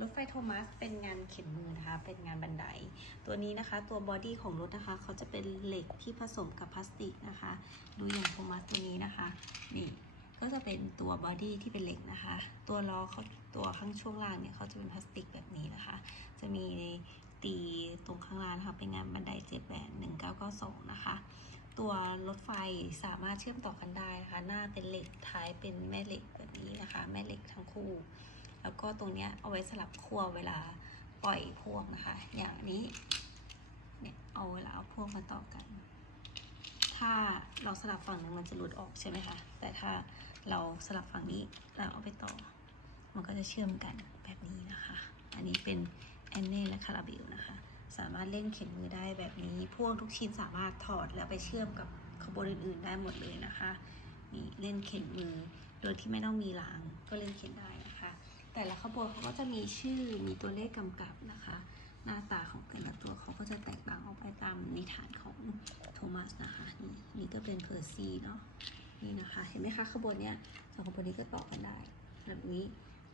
รถไฟโทมัสเป็นงานเข็นมือนะคะ เป็นงานบันได ตัวนี้นะคะ ตัวบอดี้ของรถนะคะ เขาจะเป็นเหล็กที่ผสมกับพลาสติกนะคะ ดูอย่างโทมัสตัวนี้นะคะ นี่ ก็จะเป็นตัวบอดี้ที่เป็นเหล็กนะคะ ตัวล้อเขาตัวข้างช่วงล่างเนี่ยเขาจะเป็นพลาสติกแบบนี้นะคะ จะมีตีตรงข้างล่างนะคะเป็นงานบันไดเจ็ดแหวน1992นะคะ ตัวรถไฟสามารถเชื่อมต่อกันได้นะคะ หน้าเป็นเหล็กท้ายเป็นแม่เหล็กแบบนี้นะคะ แม่เหล็กทั้งคู่ แล้วก็ตรงเนี้ยเอาไว้สลับขั้วเวลาปล่อยพวกนะคะ อย่างนี้เนี่ยเอาเวลาเอาพวกมาต่อกัน ถ้าเราสลับฝั่งหนึงมันจะหลุดออกใช่ไหมคะ แต่ถ้าเราสลับฝั่งนี้แล้วเอาไปต่อ มันก็จะเชื่อมกันแบบนี้นะคะ อันนี้เป็นแอนเน่และคาราบิลนะคะ สามารถเล่นเข็นมือได้แบบนี้ พวกทุกชิ้นสามารถถอดแล้วไปเชื่อมกับขบวนอื่นๆได้หมดเลยนะคะ นี่เล่นเข็นมือ โดยที่ไม่ต้องมีรางก็เล่นเข็นได้นะคะ แต่ละขบวนเขาก็จะมีชื่อมีตัวเลขกำกับนะคะ หน้าตาของแต่ละตัวเขาก็จะแตกต่างออกไปตามนิทานของโทมัสนะคะนี่นี่ก็เป็นเพอร์ซีเนาะนี่นะคะ เห็นไหมคะขบวนเนี้ยสองขบวนนี้ก็ต่อกันได้ แบบนี้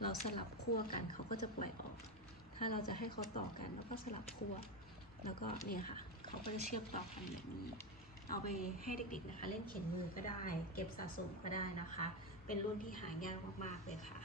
เราสลับขั้วกันเขาก็จะปล่อยออก ถ้าเราจะให้เขาต่อกันแล้วก็สลับขั้วแล้วก็เนี่ยค่ะเขาก็จะเชื่อมต่อกันแบบนี้ เอาไปให้เด็กๆนะคะ เล่นเขียนมือก็ได้ เก็บสะสมก็ได้นะคะ เป็นรุ่นที่หายากมากๆเลยค่ะ